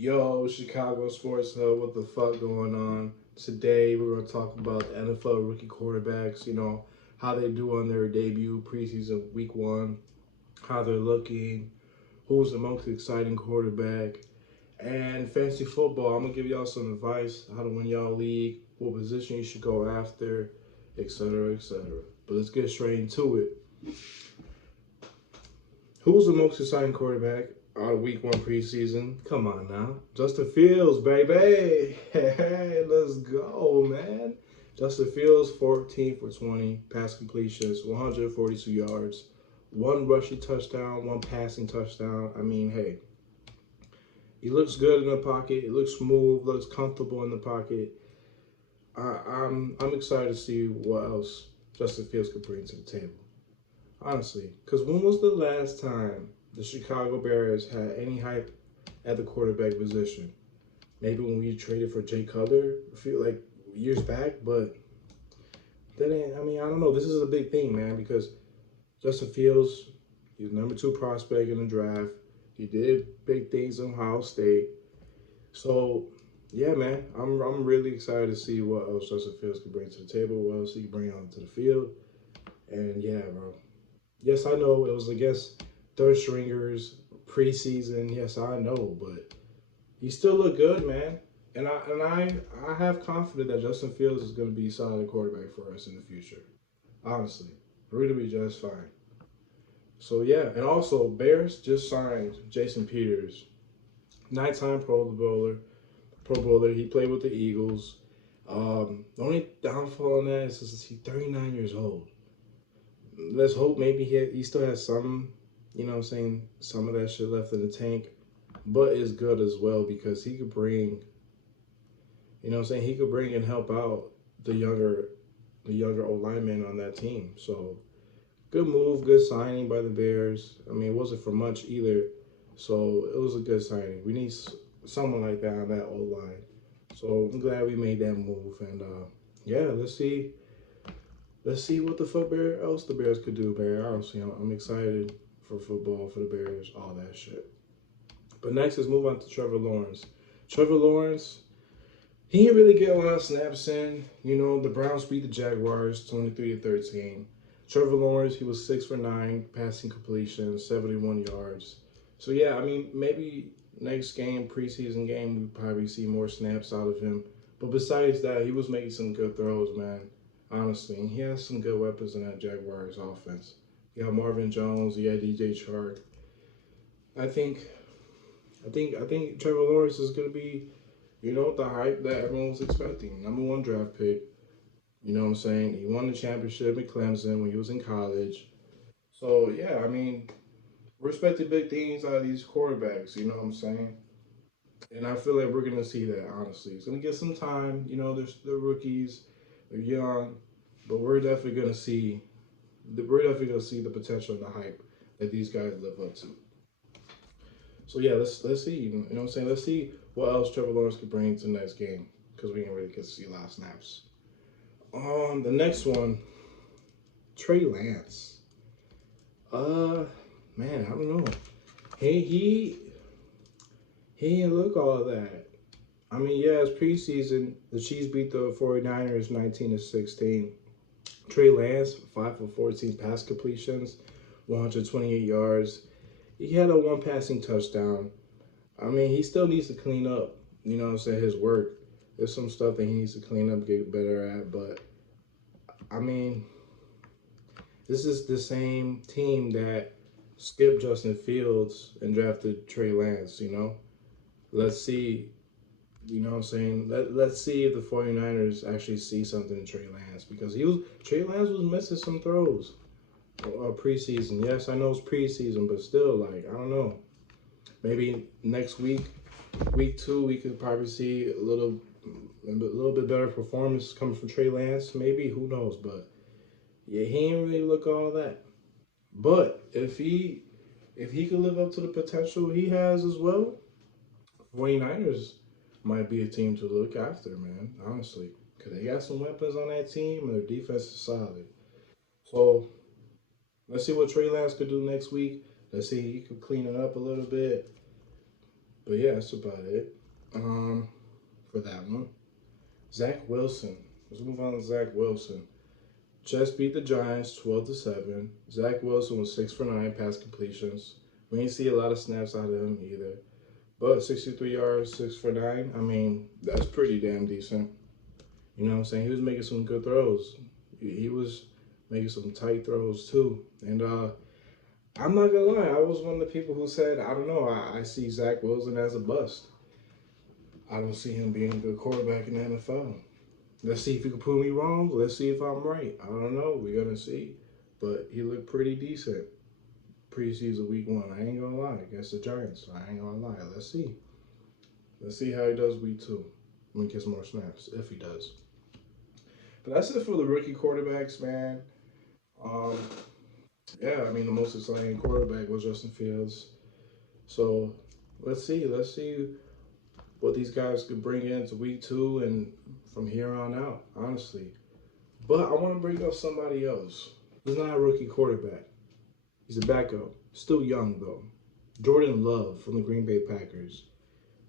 Yo, Chicago Sports Hub, what the fuck going on? Today we're going to talk about the NFL rookie quarterbacks, how they do on their debut preseason week one, how they're looking, who's the most exciting quarterback, and fantasy football. I'm going to give y'all some advice how to win y'all league, what position you should go after, etc., etc. But let's get straight into it. Who's the most exciting quarterback out of week one preseason? Come on now. Justin Fields, baby. Hey, let's go, man. Justin Fields, 14 for 20, pass completions, 142 yards, one rushing touchdown, one passing touchdown. I mean, hey, he looks good in the pocket. He looks smooth, looks comfortable in the pocket. I'm excited to see what else Justin Fields could bring to the table. Honestly, because when was the last time the Chicago Bears had any hype at the quarterback position? Maybe when we traded for Jay Cutler, I feel like years back, but then I mean, I don't know. This is a big thing, man, because Justin Fields, he's number two prospect in the draft. He did big things in Ohio State. So, yeah, man, I'm really excited to see what else Justin Fields can bring to the table, what else he can bring onto the field. And yeah, bro, yes, I know it was against third stringers preseason. Yes, I know, but he still looked good, man. And I have confidence that Justin Fields is going to be a solid quarterback for us in the future. Honestly, we're going to be just fine. So yeah, and also Bears just signed Jason Peters, nine-time Pro Bowler. Pro Bowler. He played with the Eagles. The only downfall on that is he's 39 years old. Let's hope maybe he still has some, some of that shit left in the tank, but it's good as well because he could bring, he could bring and help out the younger old linemen on that team. So good move, good signing by the Bears. I mean, it wasn't for much either, so it was a good signing. We need someone like that on that old line. So I'm glad we made that move, and yeah, let's see what the fuck else the Bears could do, man. Honestly, I'm excited for football, for the Bears, all that shit. But next, let's move on to Trevor Lawrence. Trevor Lawrence, he didn't really get a lot of snaps in. The Browns beat the Jaguars 23-13. Trevor Lawrence, he was 6 for 9, passing completion, 71 yards. So yeah, I mean, maybe next game, preseason game, we probably see more snaps out of him. But besides that, he was making some good throws, man. Honestly, and he has some good weapons in that Jaguars offense. You got Marvin Jones, you got DJ Chark. I think, I think Trevor Lawrence is gonna be, the hype that everyone was expecting. Number one draft pick. You know what I'm saying? He won the championship at Clemson when he was in college. So yeah, I mean, we're expecting big things out of these quarterbacks. You know what I'm saying? And I feel like we're gonna see that. Honestly, it's gonna get some time. They're rookies, they're young, but we're definitely gonna see the potential and the hype that these guys live up to. So yeah, let's see. You know what I'm saying? Let's see what else Trevor Lawrence could bring to the next game because we didn't really get to see a lot of snaps. The next one, Trey Lance. Uh, man, I don't know. He didn't look all that. I mean, yeah, it's preseason. The Chiefs beat the 49ers 19-16. Trey Lance, 5 for 14 pass completions, 128 yards. He had a one passing touchdown. I mean, he still needs to clean up, his work. There's some stuff that he needs to clean up, get better at. But, I mean, this is the same team that skipped Justin Fields and drafted Trey Lance. Let's see, what I'm saying? Let's see if the 49ers actually see something in Trey Lance because Trey Lance was missing some throws preseason. Yes, I know it's preseason, but still, like, I don't know. Maybe next week, week two, we could probably see a little bit better performance coming from Trey Lance. Maybe, who knows? But yeah, he ain't really look all that. But if he could live up to the potential he has as well, 49ers might be a team to look after, man. Honestly, because they got some weapons on that team and their defense is solid. So let's see what Trey Lance could do next week. Let's see if he could clean it up a little bit. But yeah, that's about it. For that one. Zach Wilson. Let's move on to Zach Wilson. Jets beat the Giants 12-7. Zach Wilson was 6 for 9 pass completions. We didn't see a lot of snaps out of him either. But 63 yards, 6 for 9. I mean, that's pretty damn decent. You know what I'm saying? He was making some good throws. He was making some tight throws too. And I'm not gonna lie, I was one of the people who said, I don't know, I see Zach Wilson as a bust. I don't see him being a good quarterback in the NFL. Let's see if he can prove me wrong. Let's see if I'm right. I don't know. We're gonna see. But he looked pretty decent preseason week 1. I ain't gonna lie against the Giants. I ain't gonna lie. Let's see. Let's see how he does week 2 when he gets more snaps, if he does. But that's it for the rookie quarterbacks, man. Um, yeah, I mean the most exciting quarterback was Justin Fields. So let's see. Let's see what these guys could bring into week 2 and from here on out, honestly. But I want to bring up somebody else. He's not a rookie quarterback. He's a backup. Still young, though. Jordan Love from the Green Bay Packers.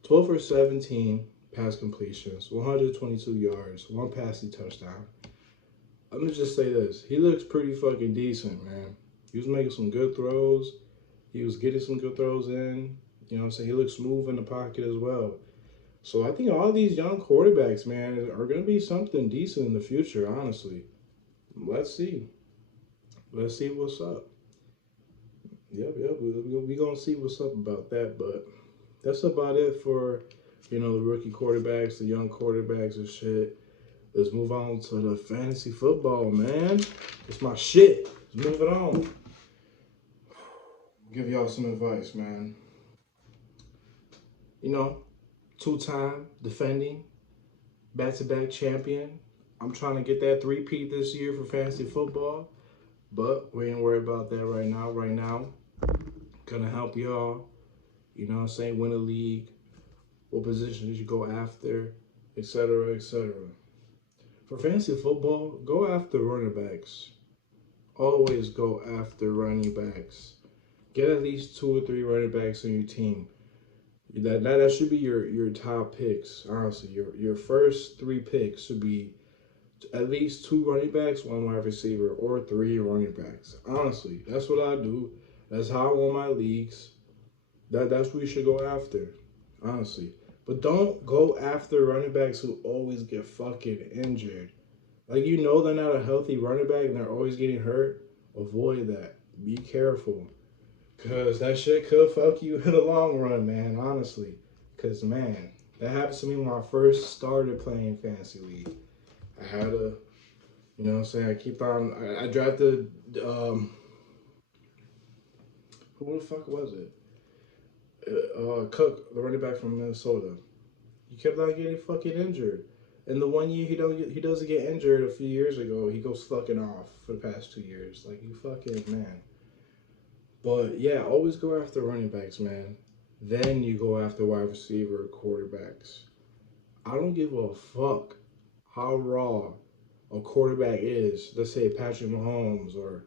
12 for 17 pass completions, 122 yards, 1 passing touchdown. Let me just say this. He looks pretty fucking decent, man. He was making some good throws. He was getting some good throws in. You know what I'm saying? He looks smooth in the pocket as well. So I think all these young quarterbacks, man, are going to be something decent in the future, honestly. Let's see. Let's see what's up. Yep. We're going to see what's up about that. But that's about it for, the rookie quarterbacks, the young quarterbacks and shit. Let's move on to the fantasy football, man. It's my shit. Let's move it on. Give y'all some advice, man. Two-time defending back-to-back champion. I'm trying to get that three-peat this year for fantasy football, but we ain't worried about that right now. Right now, gonna help y'all, win a league, what positions you go after, etc., etc. For fantasy football, go after running backs. Always go after running backs. Get at least 2 or 3 running backs on your team. That should be your top picks. Honestly, your first 3 picks should be at least 2 running backs, 1 wide receiver, or 3 running backs. Honestly, that's what I do. That's how I won my leagues. That's what you should go after. Honestly, but don't go after running backs who always get fucking injured. Like they're not a healthy running back and they're always getting hurt. Avoid that. Be careful. Because that shit could fuck you in the long run, man, honestly. Because, man, that happened to me when I first started playing Fantasy League. I had a, I drafted, who the fuck was it? Cook, the running back from Minnesota. He kept on getting fucking injured. And the one year he doesn't get injured a few years ago, he goes fucking off for the past 2 years. Like, you fucking, man. But yeah, always go after running backs, man. Then you go after wide receiver quarterbacks. I don't give a fuck how raw a quarterback is. Let's say Patrick Mahomes or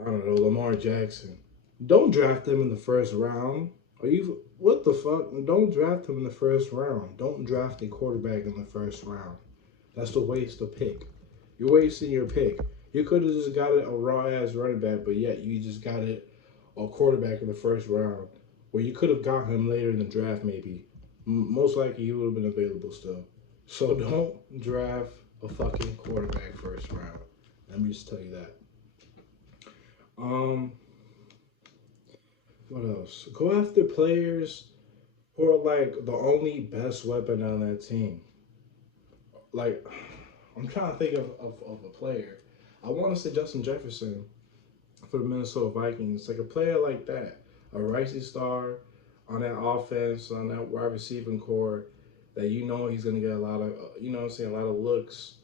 I don't know, Lamar Jackson. Don't draft them in the first round. What the fuck? Don't draft them in the first round. Don't draft a quarterback in the first round. That's a waste of pick. You're wasting your pick. You could have just got a raw ass running back, but yet you just got it a quarterback in the first round, where you could have got him later in the draft maybe. Most likely he would have been available still. So don't draft a fucking quarterback first round. Let me just tell you that. What else? Go after players who are like the only best weapon on that team. Like, I'm trying to think of a player. I want to say Justin Jefferson for the Minnesota Vikings. Like a player like that, a rising star on that offense, on that wide receiving core, that he's gonna get a lot of, a lot of looks,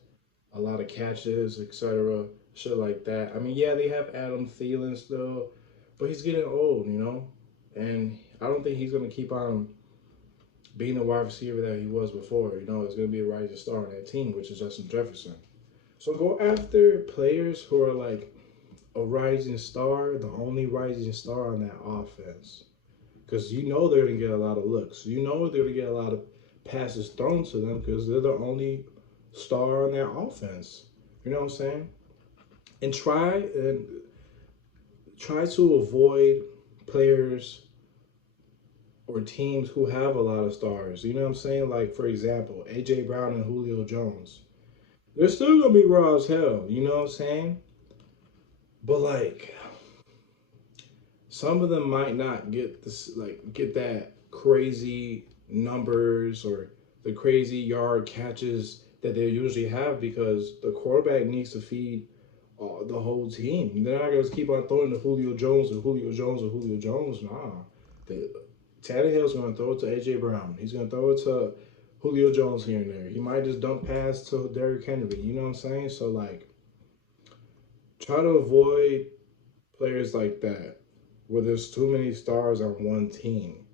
a lot of catches, etc. Shit like that. I mean, yeah, they have Adam Thielen still, but he's getting old, and I don't think he's gonna keep on being the wide receiver that he was before. It's gonna be a rising star on that team, which is Justin Jefferson. So go after players who are like a rising star, the only rising star on that offense. because you know they're going to get a lot of looks. You know they're going to get a lot of passes thrown to them because they're the only star on their offense. You know what I'm saying? And try to avoid players or teams who have a lot of stars. You know what I'm saying? Like, for example, A.J. Brown and Julio Jones. They're still going to be raw as hell. You know what I'm saying? But, like, some of them might not get this, like, get that crazy numbers or the crazy yard catches that they usually have because the quarterback needs to feed the whole team. They're not going to keep on throwing to Julio Jones and Julio Jones and Julio Jones. Nah. Tannehill's going to throw it to A.J. Brown. He's going to throw it to Julio Jones here and there. He might just dump pass to Derrick Henry. You know what I'm saying? So, like, try to avoid players like that where there's too many stars on one team.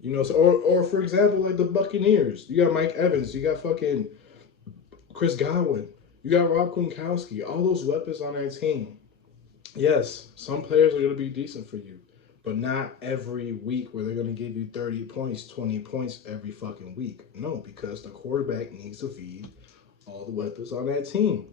You know, so, or for example, like the Buccaneers. You got Mike Evans. You got fucking Chris Godwin. You got Rob Gronkowski. All those weapons on that team. Yes, some players are going to be decent for you, but not every week where they're going to give you 30 points, 20 points every fucking week. No, because the quarterback needs to feed all the weapons on that team.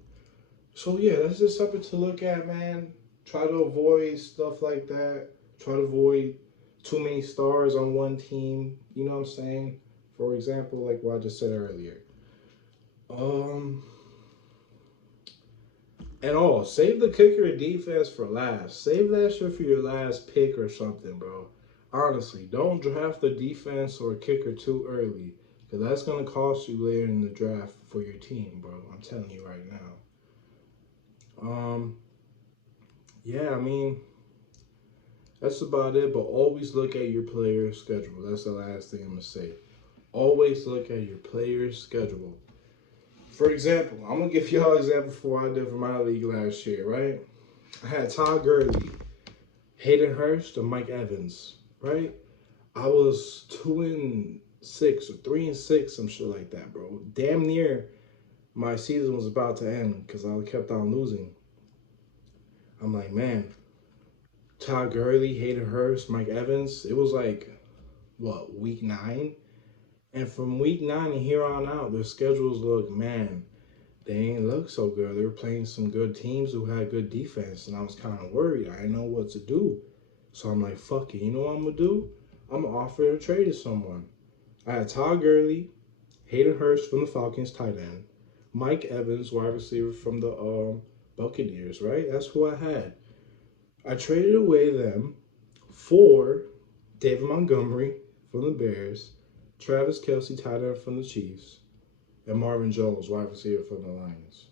So, yeah, that's just something to look at, man. Try to avoid stuff like that. Try to avoid too many stars on one team. You know what I'm saying? For example, like what I just said earlier. Save the kicker and defense for last. Save that shit for your last pick or something, bro. Honestly, don't draft the defense or kicker too early, because that's going to cost you later in the draft for your team, bro. I'm telling you right now. Yeah, I mean, that's about it, but always look at your player's schedule. That's the last thing I'm going to say. Always look at your player's schedule. For example, I'm going to give y'all an example for what I did for my league last year, right? I had Todd Gurley, Hayden Hurst, and Mike Evans, right? I was 2-6 or 3-6, some shit like that, bro. Damn near my season was about to end because I kept on losing. I'm like, man, Todd Gurley, Hayden Hurst, Mike Evans. It was like, what, week 9? And from week 9 and here on out, their schedules look, man, they ain't look so good. They were playing some good teams who had good defense, and I was kind of worried. I didn't know what to do. So I'm like, fuck it. You know what I'm going to do? I'm going to offer a trade to someone. I had Todd Gurley, Hayden Hurst from the Falcons, tight end, Mike Evans, wide receiver from the Buccaneers, right? That's who I had. I traded away them for David Montgomery from the Bears, Travis Kelce, tight end from the Chiefs, and Marvin Jones, wide receiver from the Lions.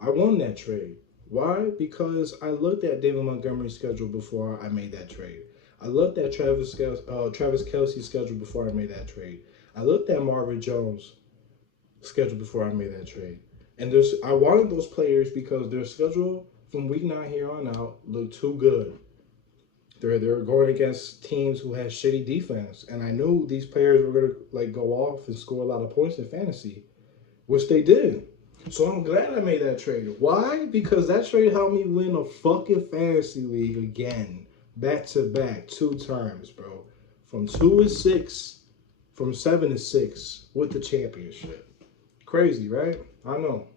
I won that trade. Why? Because I looked at David Montgomery's schedule before I made that trade. I looked at Travis Kelce's schedule before I made that trade. I looked at Marvin Jones' schedule before I made that trade. And I wanted those players because their schedule from week 9 here on out looked too good. They're going against teams who had shitty defense, and I knew these players were gonna like go off and score a lot of points in fantasy, which they did. So I'm glad I made that trade. Why? Because that trade helped me win a fucking fantasy league again, back to back, 2 times, bro. From 2-6, from 7-6 with the championship. Crazy, right? I know.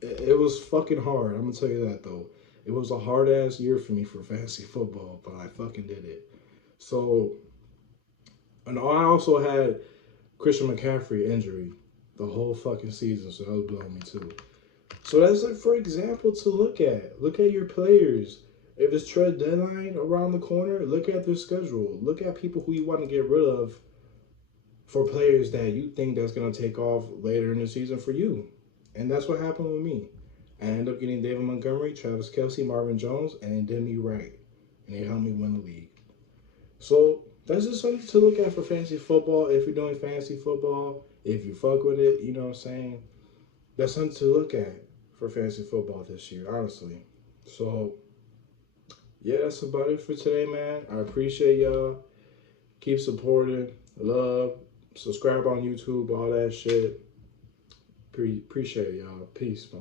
It was fucking hard. I'm gonna tell you that though. It was a hard ass year for me for fantasy football, but I fucking did it. So, and I also had Christian McCaffrey injury the whole fucking season, so that was blowing me too. So that's like for example to look at. Look at your players. If it's trade deadline around the corner, look at their schedule. Look at people who you want to get rid of for players that you think that's gonna take off later in the season for you. And that's what happened with me. I ended up getting David Montgomery, Travis Kelce, Marvin Jones, and it did me right. And it helped me win the league. So that's just something to look at for fantasy football. If you're doing fantasy football, if you fuck with it, you know what I'm saying? That's something to look at for fantasy football this year, honestly. So, yeah, that's about it for today, man. I appreciate y'all. Keep supporting. Love. Subscribe on YouTube, all that shit. Appreciate y'all. Peace, man.